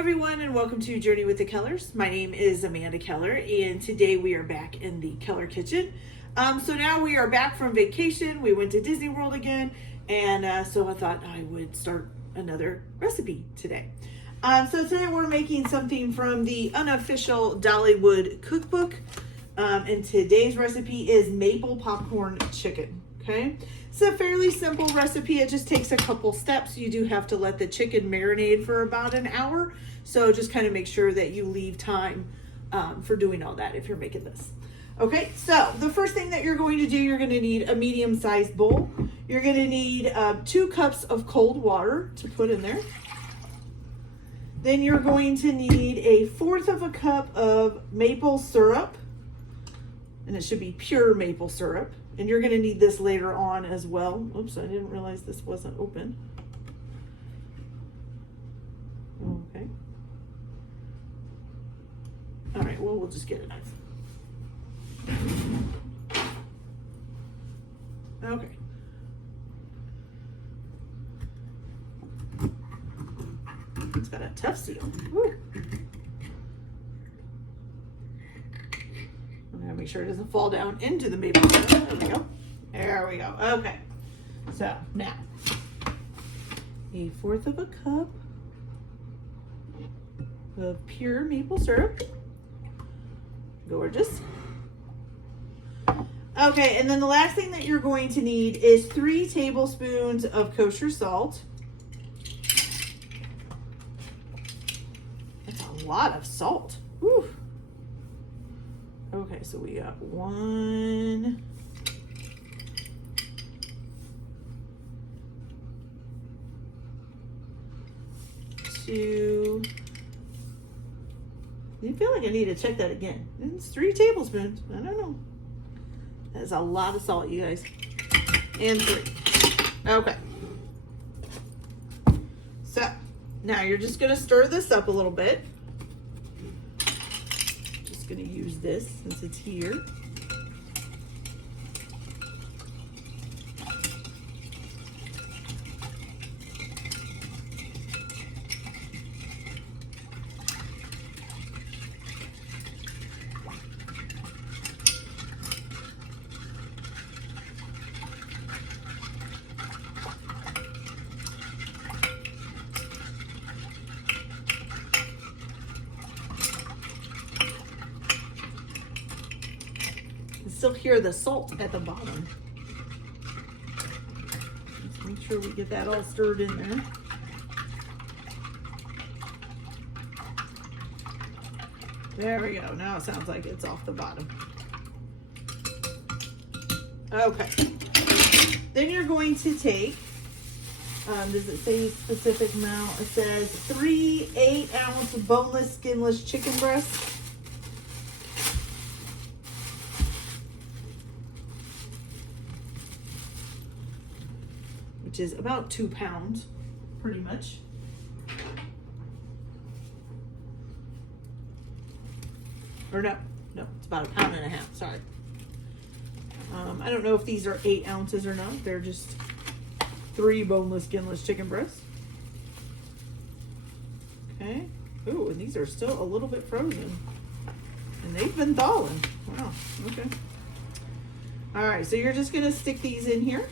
everyone, and welcome to Journey with the Kellers. My name is Amanda Keller, and today we are back in the Keller kitchen. So now we are back from vacation. We went to Disney World again, and so I thought I would start another recipe today. So today we're making something from the Unofficial Dollywood cookbook, and today's recipe is maple popcorn chicken. Okay, it's a fairly simple recipe. It just takes a couple steps. You do have to let the chicken marinate for about an hour, so just kind of make sure that you leave time for doing all that if you're making this. Okay, so the first thing that you're going to do, you're going to need a medium-sized bowl. You're going to need 2 cups of cold water to put in there. Then you're going to need 1/4 of a cup of maple syrup, and it should be pure maple syrup. And you're going to need this later on as well. Oops, I didn't realize this wasn't open. Okay. All right, well, we'll just get a knife. Okay. It's got a tough seal. Woo. I'm gonna make sure it doesn't fall down into the maple syrup. There we go. There we go. Okay. So now, 1/4 of a cup of pure maple syrup. Gorgeous. Okay, and then the last thing that you're going to need is 3 tablespoons of kosher salt. That's a lot of salt. Whew. Okay, so we got 1, 2. I feel like I need to check that again. It's 3 tablespoons. I don't know. That's a lot of salt, you guys. And 3. Okay. So now you're just gonna stir this up a little bit. Going to use this since it's here. Still hear the salt at the bottom. Let's make sure we get that all stirred in there. There we go. Now it sounds like it's off the bottom. Okay. Then you're going to take, does it say a specific amount? It says 3 8-ounce boneless, skinless chicken breasts. Which is about 2 pounds, pretty much. Or no, it's about 1.5 pounds, sorry. I don't know if these are 8 ounces or not. They're just 3 boneless, skinless chicken breasts. Okay. Ooh, and these are still a little bit frozen. And they've been thawing. Wow, okay. All right, so you're just gonna stick these in here.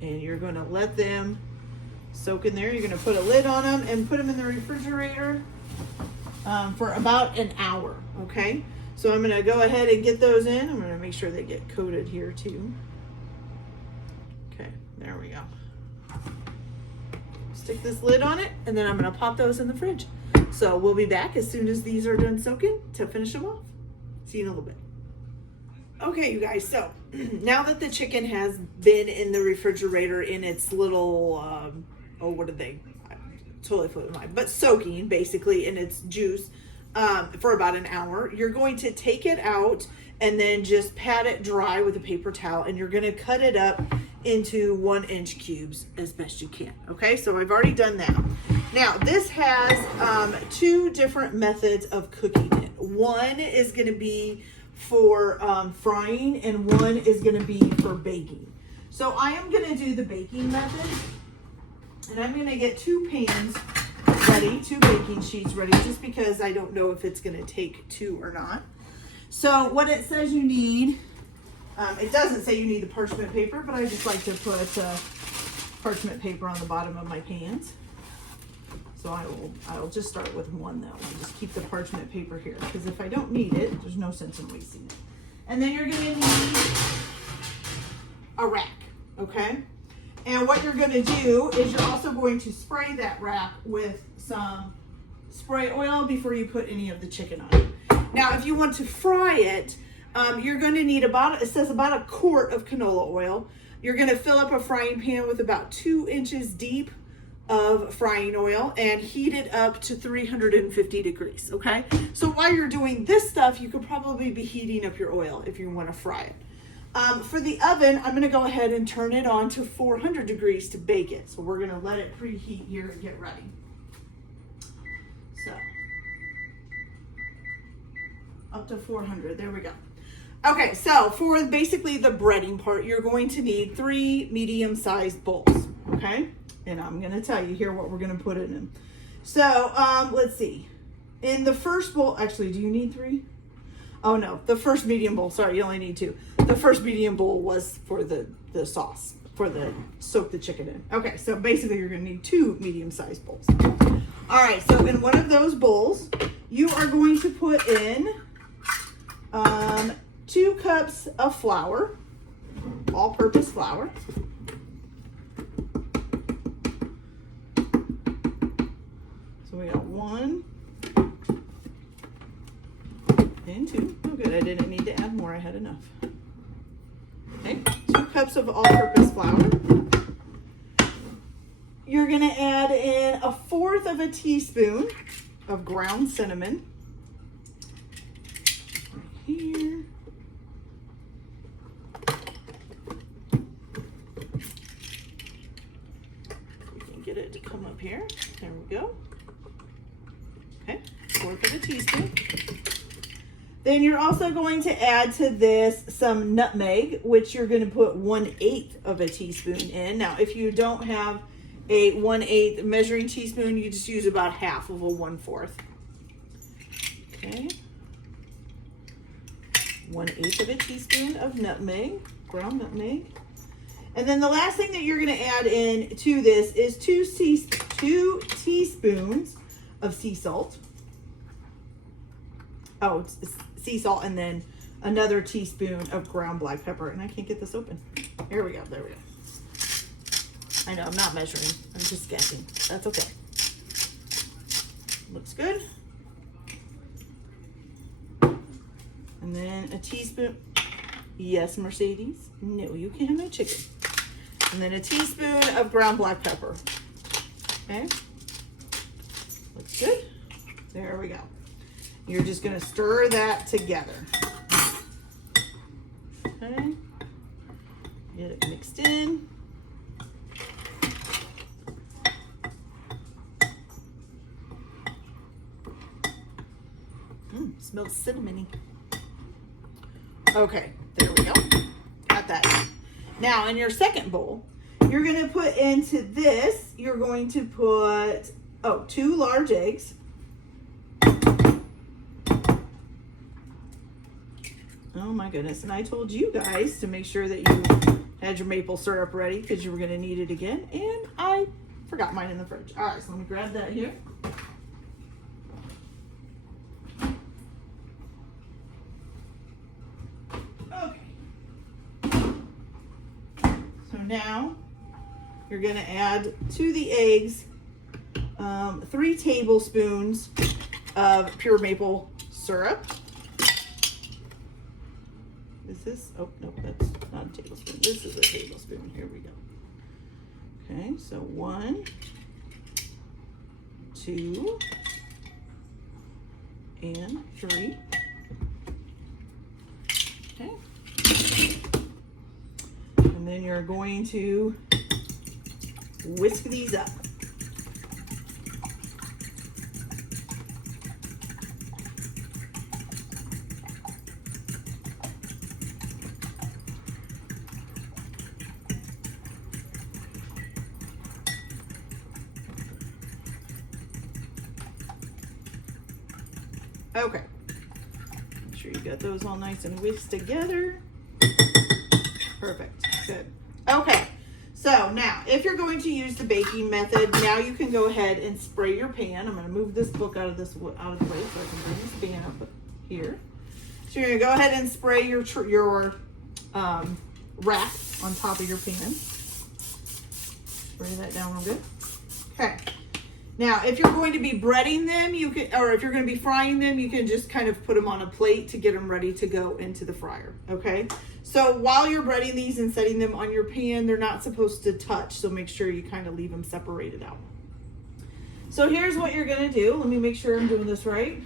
And you're going to let them soak in there. You're going to put a lid on them and put them in the refrigerator for about an hour, okay? So I'm going to go ahead and get those in. I'm going to make sure they get coated here too. Okay, there we go. Stick this lid on it, and then I'm going to pop those in the fridge. So we'll be back as soon as these are done soaking to finish them off. See you in a little bit. Okay, you guys, so now that the chicken has been in the refrigerator in its little, what are they? I totally flipped my mind, but soaking basically in its juice for about an hour, you're going to take it out and then just pat it dry with a paper towel, and you're going to cut it up into 1-inch cubes as best you can. Okay, so I've already done that. Now, this has 2 different methods of cooking it. One is going to be for frying, and one is going to be for baking. So I am going to do the baking method. And I'm going to get 2 pans ready, 2 baking sheets ready, just because I don't know if it's going to take 2 or not. So what it says you need, it doesn't say you need the parchment paper, but I just like to put parchment paper on the bottom of my pans. So I'll just start with 1 though. I'll just keep the parchment paper here, because if I don't need it, there's no sense in wasting it. And then you're going to need a rack, okay? And what you're going to do is you're also going to spray that rack with some spray oil before you put any of the chicken on it. Now, if you want to fry it, you're going to need it says about a quart of canola oil. You're going to fill up a frying pan with about 2 inches deep of frying oil and heat it up to 350 degrees, okay? So while you're doing this stuff, you could probably be heating up your oil if you want to fry it. For the oven, I'm going to go ahead and turn it on to 400 degrees to bake it. So we're going to let it preheat here and get ready. So, up to 400, there we go. Okay, so for basically the breading part, you're going to need 3 medium-sized bowls, okay? And I'm going to tell you here what we're going to put in them. So, let's see. In the first bowl, actually, do you need 3? Oh no, the first medium bowl, sorry, you only need 2. The first medium bowl was for the sauce, for the soak the chicken in. Okay, so basically you're gonna need 2 medium-sized bowls. All right, so in one of those bowls, you are going to put in 2 cups of flour, all-purpose flour. So we got 1 and 2. Oh good, I didn't need to add more, I had enough. Okay, 2 cups of all-purpose flour. You're gonna add in 1/4 of a teaspoon of ground cinnamon. Right here. We can get it to come up here. There we go. Okay, 1/4 of a teaspoon. Then you're also going to add to this some nutmeg, which you're going to put 1/8 of a teaspoon in. Now, if you don't have a 1/8 measuring teaspoon, you just use about half of a 1/4. Okay. 1/8 of a teaspoon of nutmeg, ground nutmeg. And then the last thing that you're going to add in to this is 2 teaspoons of sea salt. Oh, it's sea salt, and then another teaspoon of ground black pepper. And I can't get this open. Here we go. There we go. I know I'm not measuring. I'm just guessing. That's okay. Looks good. And then a teaspoon. Yes, Mercedes. No, you can't have no chicken. And then a teaspoon of ground black pepper. Okay. Looks good. There we go. You're just going to stir that together. Okay. Get it mixed in. Smells cinnamony. Okay, there we go. Got that. Now, in your second bowl, you're going to put into this, you're going to put, 2 large eggs. Oh my goodness. And I told you guys to make sure that you had your maple syrup ready because you were going to need it again. And I forgot mine in the fridge. All right, so let me grab that here. Okay. So now you're going to add to the eggs 3 tablespoons of pure maple syrup. Is this, oh, no, that's not a tablespoon. This is a tablespoon. Here we go. Okay, so 1, 2, and 3. Okay. And then you're going to whisk these up. Okay. Make sure you got those all nice and whisked together. Perfect. Good. Okay. So now, if you're going to use the baking method, now you can go ahead and spray your pan. I'm going to move this book out of the way so I can bring this pan up here. So you're going to go ahead and spray your wrap on top of your pan. Spray that down real good. Okay. Now, if you're going to be breading them, you can, or if you're going to be frying them, you can just kind of put them on a plate to get them ready to go into the fryer. Okay. So while you're breading these and setting them on your pan, they're not supposed to touch. So make sure you kind of leave them separated out. So here's what you're going to do. Let me make sure I'm doing this right.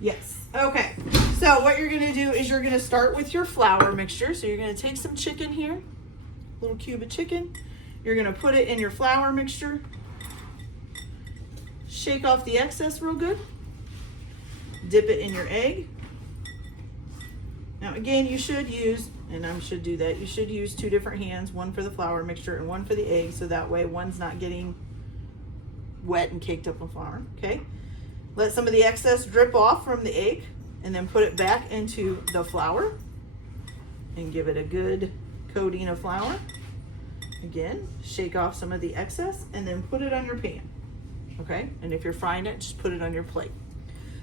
Yes. Okay. So what you're going to do is you're going to start with your flour mixture. So you're going to take some chicken here, a little cube of chicken. You're going to put it in your flour mixture. Shake off the excess real good. Dip it in your egg. Now again, you should use, and I should do that, you should use 2 different hands, one for the flour mixture and one for the egg, so that way one's not getting wet and caked up with flour, okay? Let some of the excess drip off from the egg, and then put it back into the flour, and give it a good coating of flour. Again, shake off some of the excess, and then put it on your pan. Okay, and if you're frying it, just put it on your plate.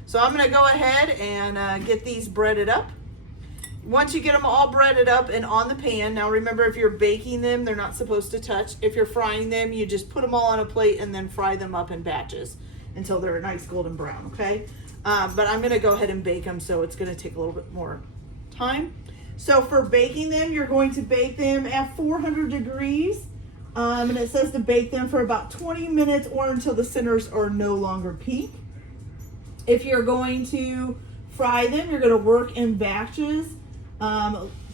So I'm going to go ahead and get these breaded up. Once you get them all breaded up and on the pan, now remember, if you're baking them, they're not supposed to touch. If you're frying them, you just put them all on a plate and then fry them up in batches until they're a nice golden brown, okay? But I'm going to go ahead and bake them, so it's going to take a little bit more time. So for baking them, you're going to bake them at 400 degrees. And it says to bake them for about 20 minutes or until the centers are no longer pink. If you're going to fry them, you're going to work in batches.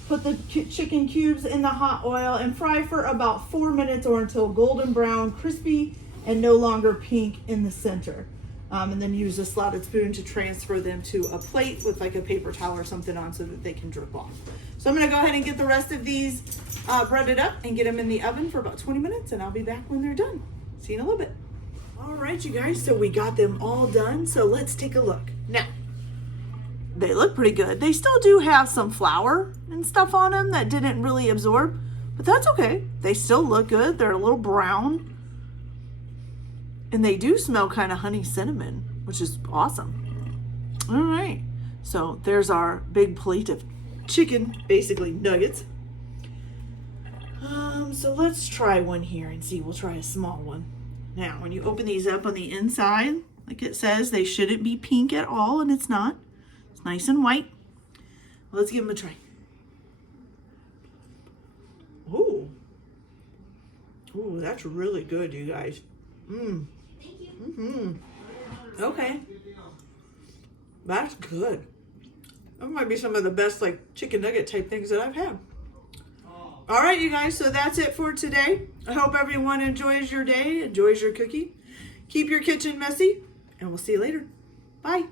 Put the chicken cubes in the hot oil and fry for about 4 minutes or until golden brown, crispy, and no longer pink in the center. And then use a slotted spoon to transfer them to a plate with like a paper towel or something on so that they can drip off. So I'm going to go ahead and get the rest of these breaded up and get them in the oven for about 20 minutes, and I'll be back when they're done. See you in a little bit. All right, you guys, so we got them all done. So let's take a look. Now, they look pretty good. They still do have some flour and stuff on them that didn't really absorb, but that's okay. They still look good. They're a little brown. And they do smell kind of honey cinnamon, which is awesome. All right. So there's our big plate of chicken, basically nuggets. So let's try one here and see. We'll try a small one. Now, when you open these up on the inside, like it says, they shouldn't be pink at all, and it's not. It's nice and white. Let's give them a try. Ooh. Ooh, that's really good, you guys. Okay. That's good. That might be some of the best like chicken nugget type things that I've had. All right, you guys, so that's it for today. I hope everyone enjoys your day, enjoys your cookie. Keep your kitchen messy, and we'll see you later. Bye.